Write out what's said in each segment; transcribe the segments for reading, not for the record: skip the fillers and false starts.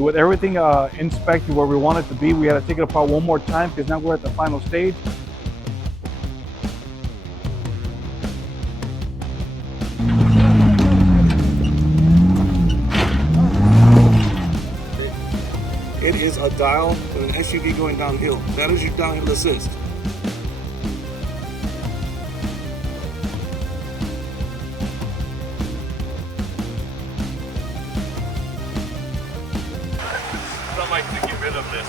With everything inspected where we want it to be, we had to take it apart one more time because now we're at the final stage. It is a dial with an SUV going downhill. That is your downhill assist. I'd like to get rid of this.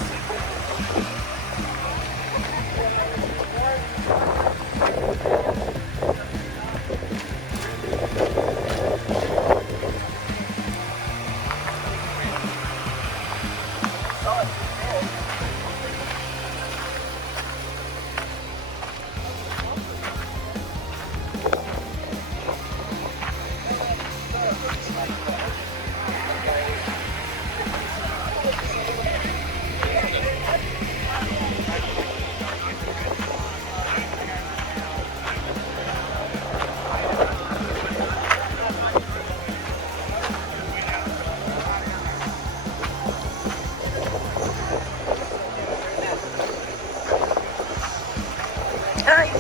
Hey,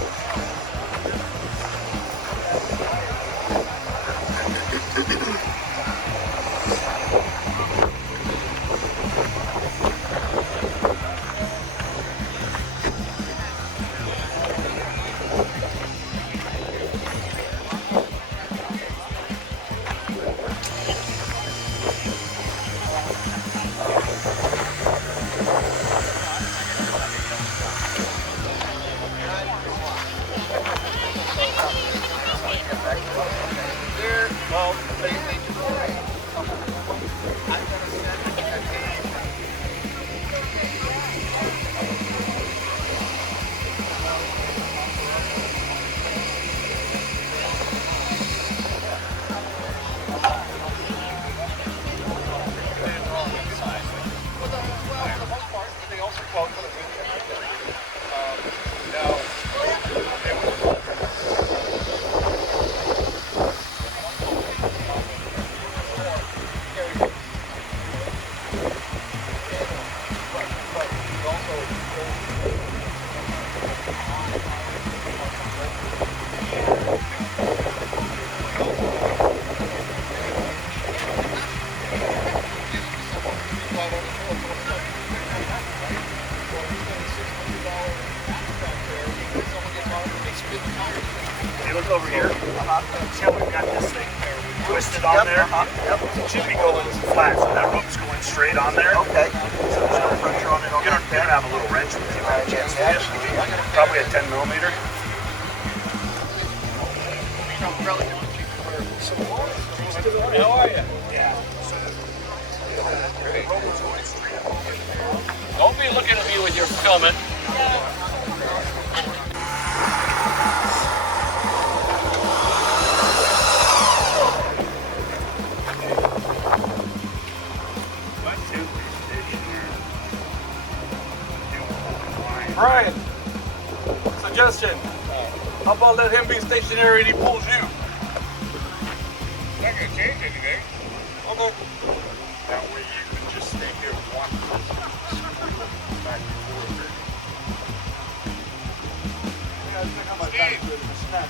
look over here. See how we've got this thing twisted on there? It should be going flat, so that rope's going straight on there. Okay. So there's no pressure on it. You're gonna have a little wrench with you. Probably a 10 millimeter. How are you? Yeah. Don't be looking at me when you're filming. Brian, suggestion. How about let him be stationary and he pulls you? Not gonna change anything. Okay. That way you can just stay here one back and forth.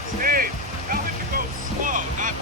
Steve, tell him to go slow, not...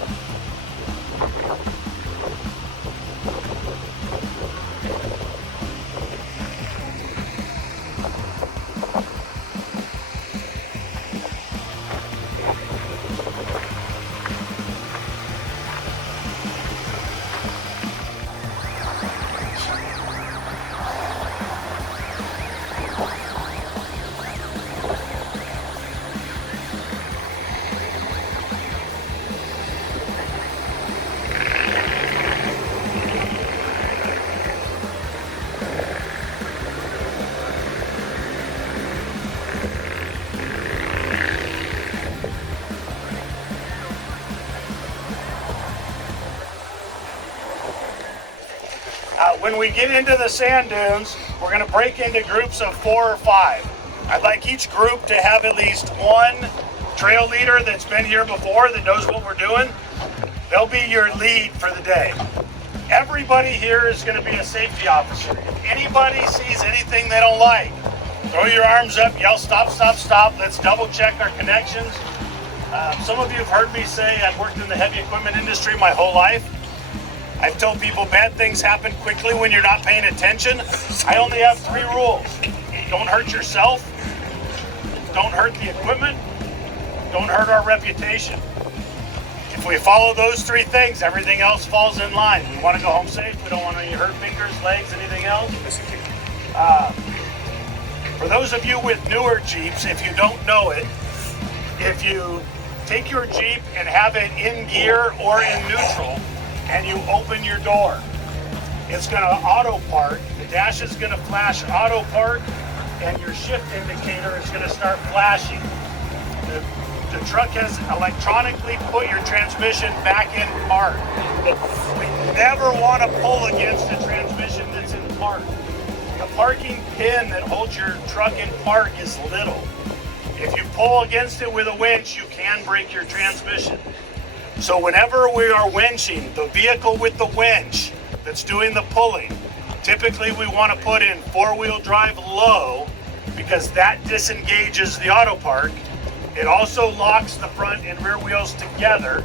When we get into the sand dunes, we're going to break into groups of 4 or 5. I'd like each group to have at least one trail leader that's been here before that knows what we're doing. They'll be your lead for the day. Everybody here is going to be a safety officer. If anybody sees anything they don't like, throw your arms up, yell, stop, stop, stop. Let's double check our connections. Some of you have heard me say I've worked in the heavy equipment industry my whole life. I've told people bad things happen quickly when you're not paying attention. I only have 3 rules. Don't hurt yourself, don't hurt the equipment, don't hurt our reputation. If we follow those 3 things, everything else falls in line. We want to go home safe. We don't want any hurt fingers, legs, anything else. For those of you with newer Jeeps, if you don't know it, if you take your Jeep and have it in gear or in neutral, and you open your door, it's going to auto park. The dash is going to flash auto park, and your shift indicator is going to start flashing. The truck has electronically put your transmission back in park. We never want to pull against a transmission that's in park. The parking pin that holds your truck in park is little. If you pull against it with a winch, you can break your transmission. So whenever we are winching, the vehicle with the winch that's doing the pulling, typically we want to put in 4-wheel drive low because that disengages the auto park. It also locks the front and rear wheels together.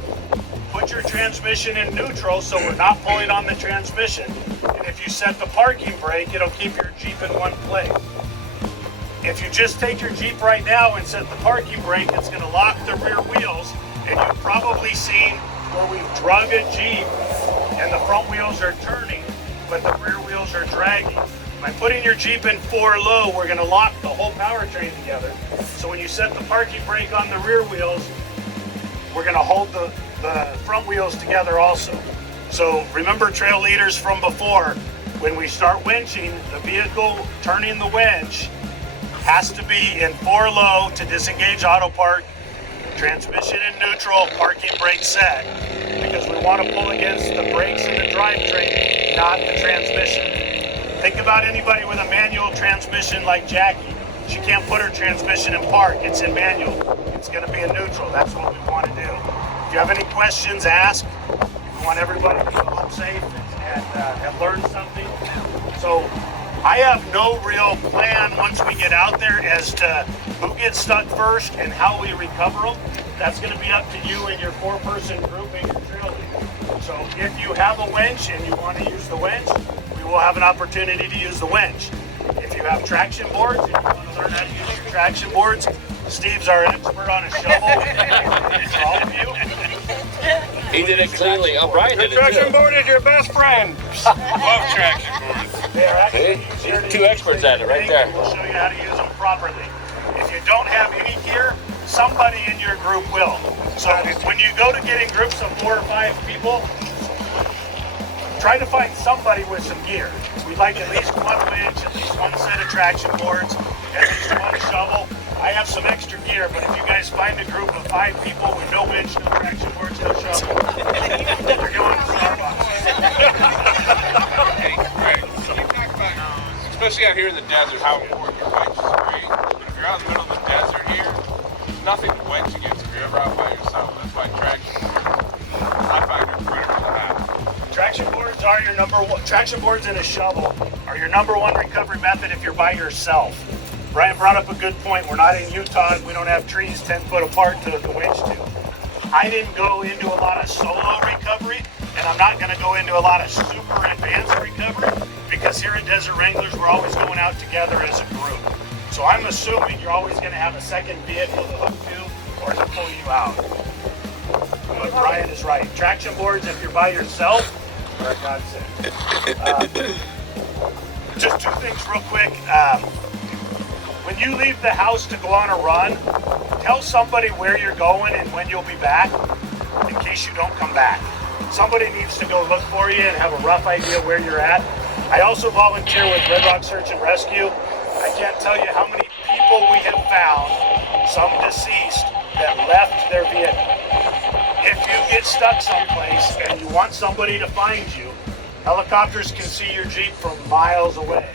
Put your transmission in neutral so we're not pulling on the transmission. And if you set the parking brake, it'll keep your Jeep in one place. If you just take your Jeep right now and set the parking brake, it's going to lock the rear wheels. And you've probably seen where we've drug a Jeep and the front wheels are turning, but the rear wheels are dragging. By putting your Jeep in 4 low, we're going to lock the whole powertrain together. So when you set the parking brake on the rear wheels, we're going to hold the front wheels together also. So remember, trail leaders from before, when we start winching, the vehicle turning the winch has to be in 4 low to disengage auto park, transmission in neutral, parking brake set, because we want to pull against the brakes and the drivetrain, not the transmission. Think about anybody with a manual transmission like Jackie. She can't put her transmission in park, it's in manual. It's going to be in neutral, that's what we want to do. If you have any questions, ask. We want everybody to go home safe and have learned something. So I have no real plan once we get out there as to who gets stuck first and how we recover them. That's going to be up to you and your 4-person group and your trail leader. So if you have a winch and you want to use the winch, we will have an opportunity to use the winch. If you have traction boards and you want to learn how to use your traction boards, Steve's our expert on a shovel. For all of you. He did it cleanly. Oh, Brian did it Traction too. board is your best friend. Love traction boards. They are actually easier to 2 use experts than at it you right think, there. and we'll show you how to use them properly. If you don't have any gear, somebody in your group will. So when you go to get in groups of 4 or 5 people, try to find somebody with some gear. We'd like at least 1 winch, at least 1 set of traction boards, at least 1 shovel. I have some extra gear, but if you guys find a group of 5 people with no winch, no traction boards, no shovel, you're going to Starbucks. Right. So you talk about, especially out here in the desert, how important your winch is great. But if you're out in the middle of the desert here, there's nothing to winch against if you're ever out by yourself. That's why I find are critical to have. Traction boards are your number 1. Traction boards and a shovel are your number 1 recovery method if you're by yourself. Brian brought up a good point. We're not in Utah. We don't have trees 10 foot apart to winch to. I didn't go into a lot of solo recovery, and I'm not going to go into a lot of super advanced recovery because here at Desert Wranglers, we're always going out together as a group. So I'm assuming you're always going to have a second vehicle to hook to or to pull you out. But Brian is right. Traction boards, if you're by yourself, are a godsend. Just 2 things real quick. When you leave the house to go on a run, tell somebody where you're going and when you'll be back in case you don't come back. Somebody needs to go look for you and have a rough idea where you're at. I also volunteer with Red Rock Search and Rescue. I can't tell you how many people we have found, some deceased, that left their vehicle. If you get stuck someplace and you want somebody to find you, helicopters can see your Jeep from miles away.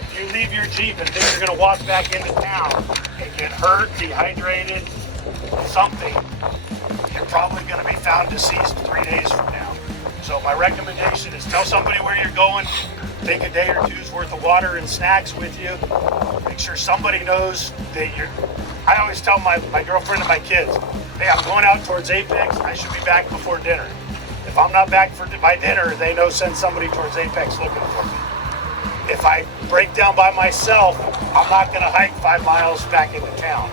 If you leave your Jeep and think you're going to walk back into town and get hurt, dehydrated, something, you're probably going to be found deceased 3 days from now. So my recommendation is tell somebody where you're going, take a day or two's worth of water and snacks with you. Make sure somebody knows that you're, I always tell my girlfriend and my kids, hey, I'm going out towards Apex, I should be back before dinner. If I'm not back by dinner, they know send somebody towards Apex looking for me. If I break down by myself, I'm not gonna hike 5 miles back into town.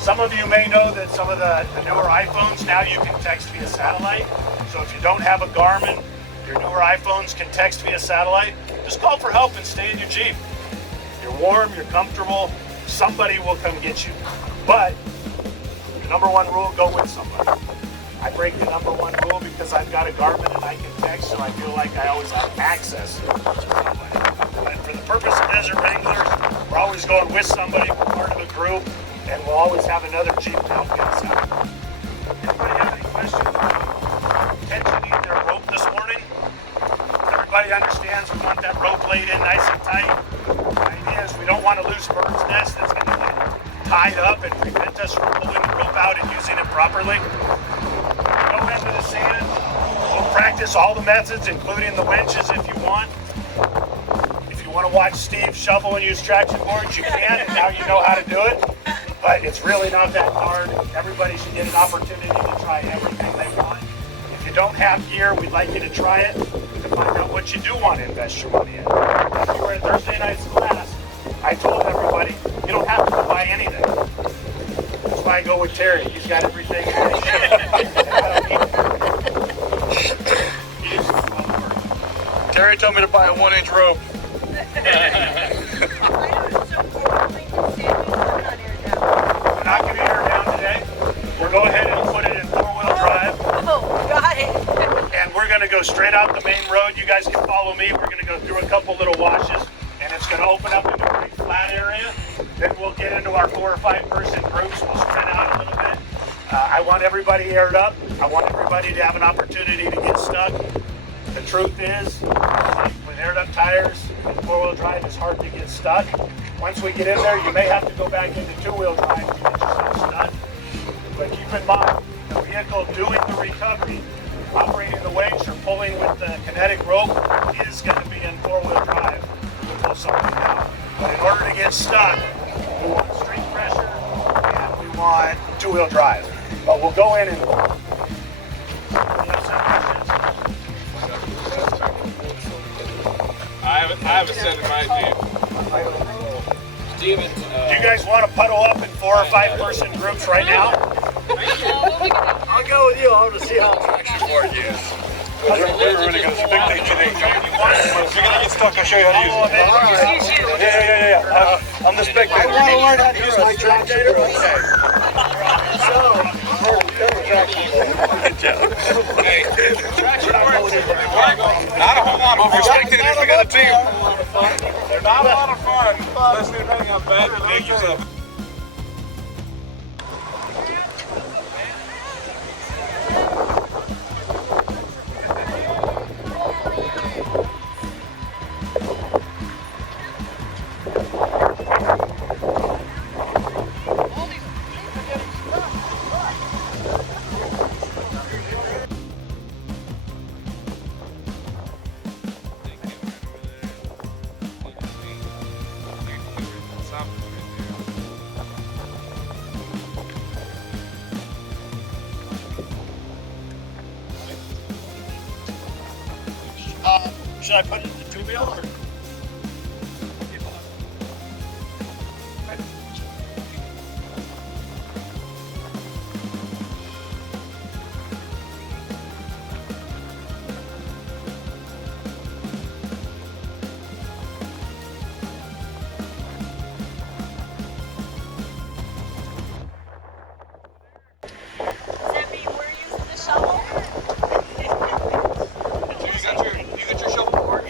Some of you may know that some of the newer iPhones, now you can text via satellite. So if you don't have a Garmin, your newer iPhones can text via satellite. Just call for help and stay in your Jeep. You're warm, you're comfortable, somebody will come get you. But the number one rule, go with somebody. I break the number one rule because I've got a Garmin and I can text, so I feel like I always have access to somebody. But for the purpose of Desert Wranglers, we're always going with somebody, we're part of a group, and we'll always have another Jeep to help get us out. Anybody have any questions about tensioning their rope this morning? Everybody understands we want that rope laid in nice and tight. The idea is we don't want to lose a bird's nest that's going to get tied up and prevent us from pulling the rope out and using it properly. Go into the sand. We'll practice all the methods, including the winches if you want. If you want to watch Steve shovel and use traction boards, you can, and now you know how to do it. But it's really not that hard. Everybody should get an opportunity to try everything they want. If you don't have gear, we'd like you to try it to find out what you do want to invest your money in. If you were in Thursday night's class, I told everybody, you don't have to buy anything. That's why I go with Terry. He's got everything. Terry told me to buy a 1-inch rope. We're not going to air down today. We'll go ahead and put it in 4-wheel drive. Oh, got it. And we're going to go straight out the main road. You guys can follow me. We're going to go through a couple little washes, and it's going to open up into a big flat area. Then we'll get into our 4 or 5 person groups. We'll spread out a little bit. I want everybody aired up. I want everybody to have an opportunity to get stuck. The truth is, with aired up tires and 4-wheel drive, it's hard to get stuck. Once we get in there, you may have to go back into 2-wheel drive to get yourself stuck. But keep in mind, the vehicle doing the recovery, operating the winch or pulling with the kinetic rope is going to be in 4-wheel drive to pull something out. But in order to get stuck, we want street pressure and we want 2-wheel drive. But we'll go in and... I have a set in my Jeep. Steven, Do you guys want to puddle up in 4 or 5 person groups right now? I'll go with you. I'll just see how traction board you use. We're really going to big thing today. If you're going to get stuck, I'll show you how to use it. Yeah. I'm the spectator. I want to learn how to use my traction board. Hey, traction boards, not a whole lot, but for spectators, we got a team. They're not a lot of fun, especially depending on how bad the dig yourself. Should I put it in the 2-wheel or? You got your shovel board?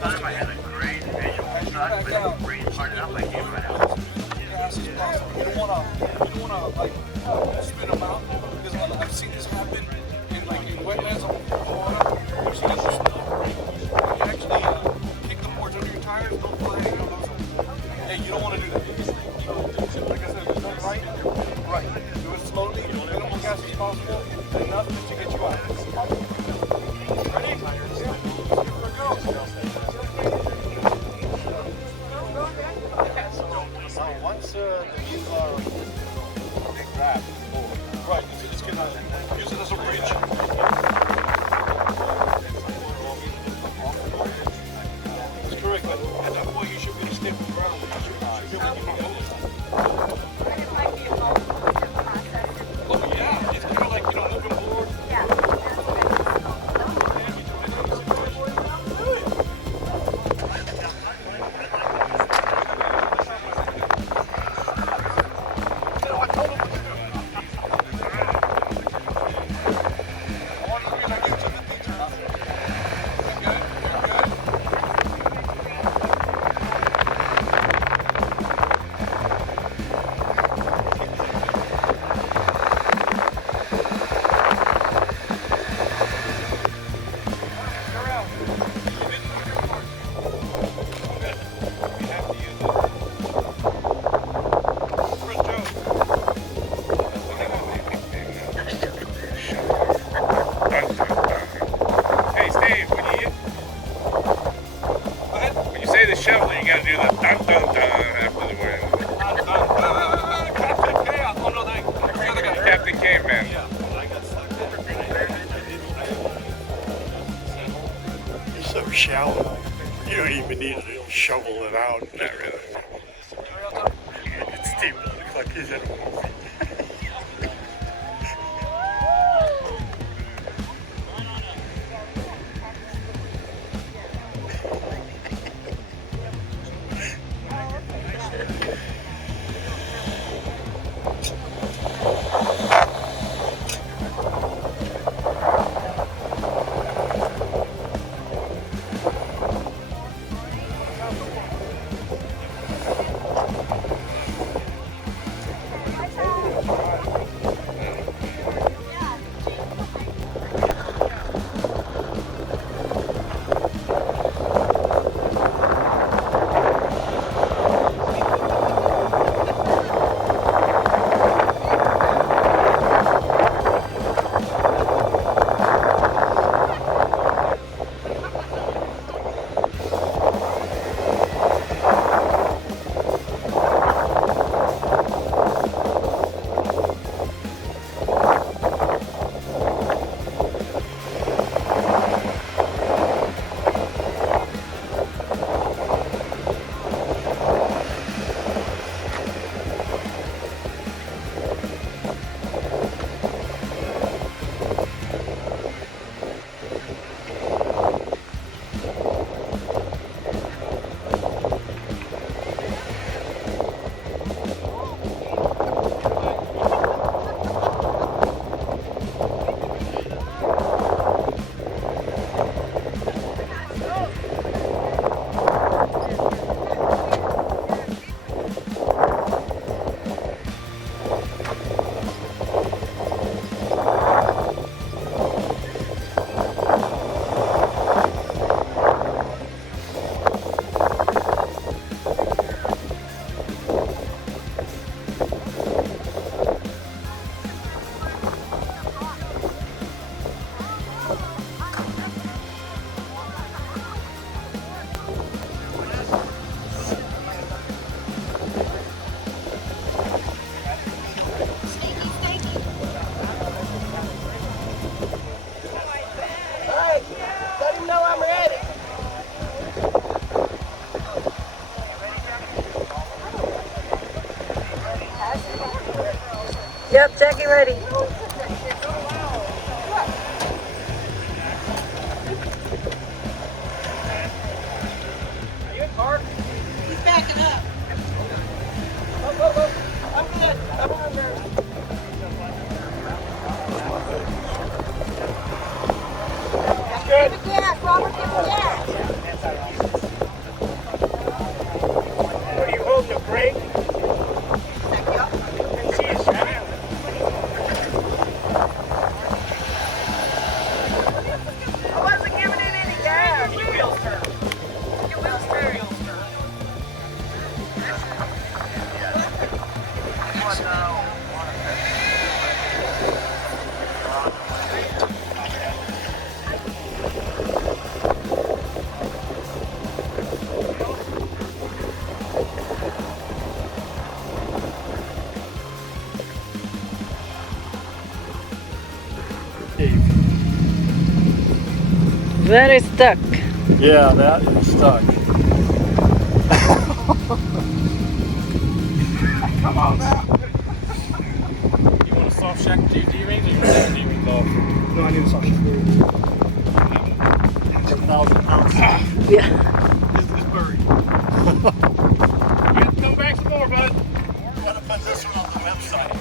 Fast as possible. You don't wanna like spin them out because I've seen this happen in wetlands of Florida. There's no snow. You actually kick the boards under your tires, don't fly any of those. Hey, you don't want to do that. Like I said, there's no right. Do it slowly, minimal gas as possible, enough to get you out. Ready? Yeah. Here we go. Once you are big grab, right, you just can use it as a bridge. That's correct, but at that point you should be stable the ground. You should be able to keep going. Oh yeah, it's kind of like, moving forward. The shovel, you gotta do the dun dun dun after the word. Captain Caveman. It's so shallow. You don't even need to shovel it out. Not really. It's deep. It looks like he's in a movie. Yep, Jackie ready. He's backing up. Oh. I'm good. I'm on there. Give the gas, Robert, give the gas. That is stuck. Yeah, that is stuck. Come on now. You want a soft shack with D-rings or you want that D-rings off? No, I need a soft shell. 10,000 pounds. Yeah. It's buried. You have to come back some more, bud. We're going to put this one on the website.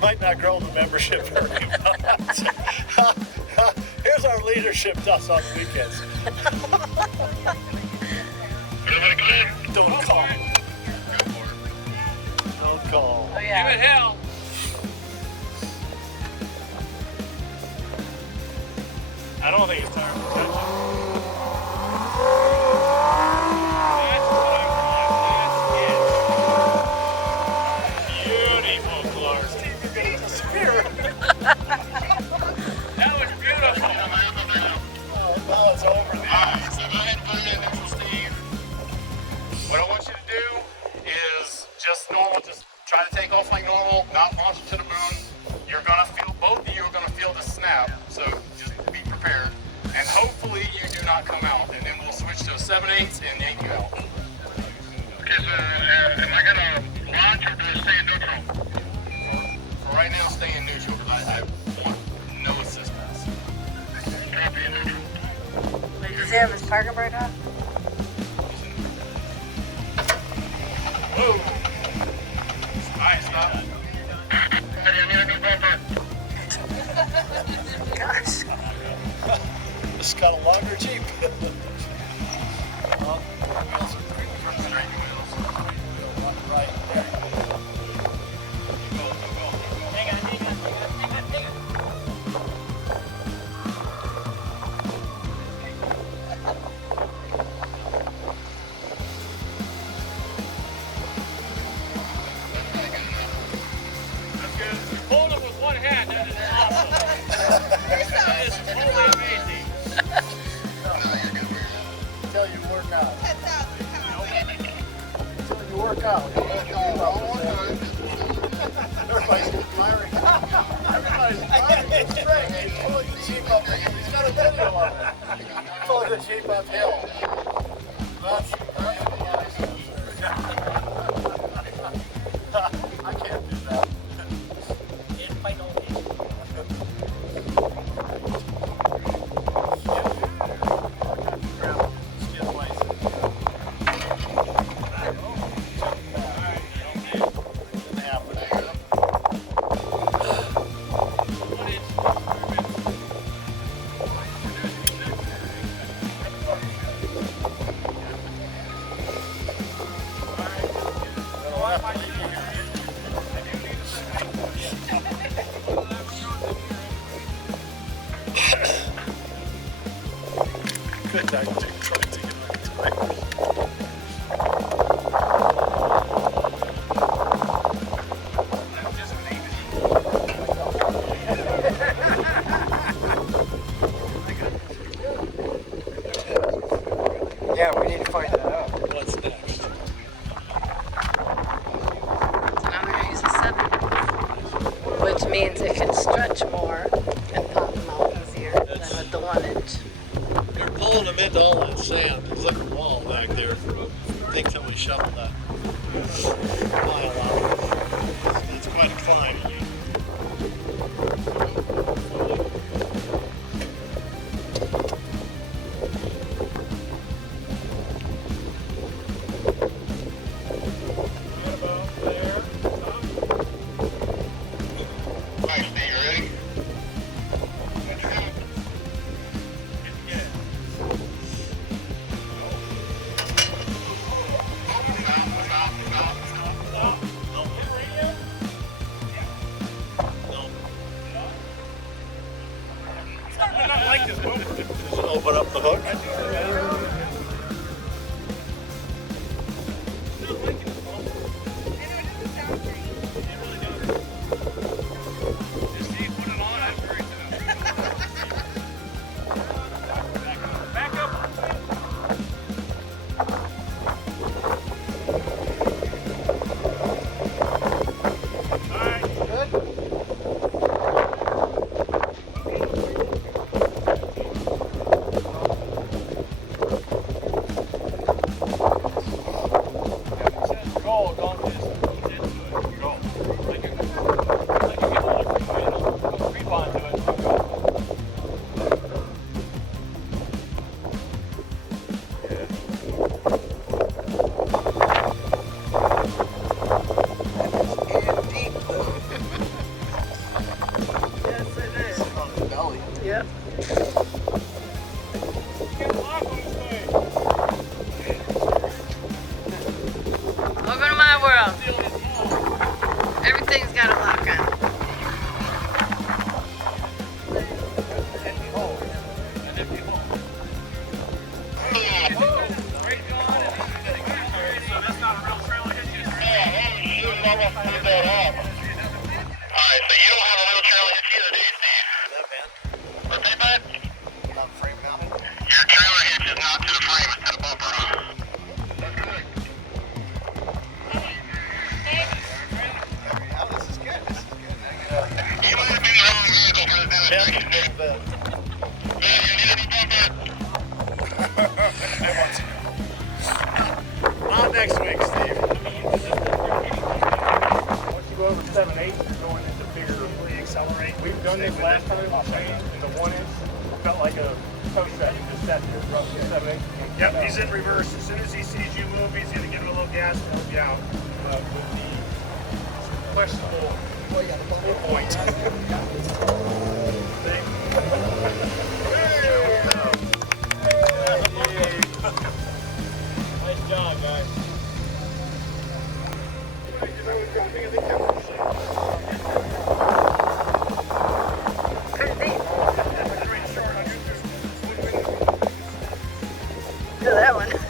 might not grow the membership very much. Here's our leadership dust on the weekends. Don't call. Don't call. Oh, yeah. Give it hell. I don't think it's time to touch it. That's what I want. That's it. Beautiful, Clark. That was beautiful. Now it's over. What I want you to do is just normal, just try to take off like normal, not launch it to the moon. You're gonna feel, both of you are gonna feel the snap, so just be prepared. And hopefully you do not come out, and then we'll switch to a 7/8 and yank you out. Okay, so am I going to launch or do I stay in neutral? For right now, stay in neutral, because I want no assistance. Copy in neutral. Does he have his parking brake on? Whoa! Alright, stop. Ready, I need a new bumper. Gosh. This has got a longer Jeep. Right there. That's good. If you hold it with one hand, that is awesome. That is totally amazing. Until you work out. 10,000 pounds. Until you work out. Everybody's admiring. Everybody's admiring. Straight. He's pulling the Jeep up. He's got a video of it. Pulling the Jeep uphill. That's I can't do that. Good tactic, trying to get back to Yeah, we need to find that out. what's next. So now we're going to use a 7, which means it can stretch more and pop them out easier than with the 1-inch. They're pulling them into all that sand. There's like a wall back there. I think that we shoveled that pile out. It's quite a climb. Does it open up the hook? Yep, he's in reverse. As soon as he sees you move, he's gonna give it a little gas and help you out. With the questionable point. Nice job, guys. Do that one.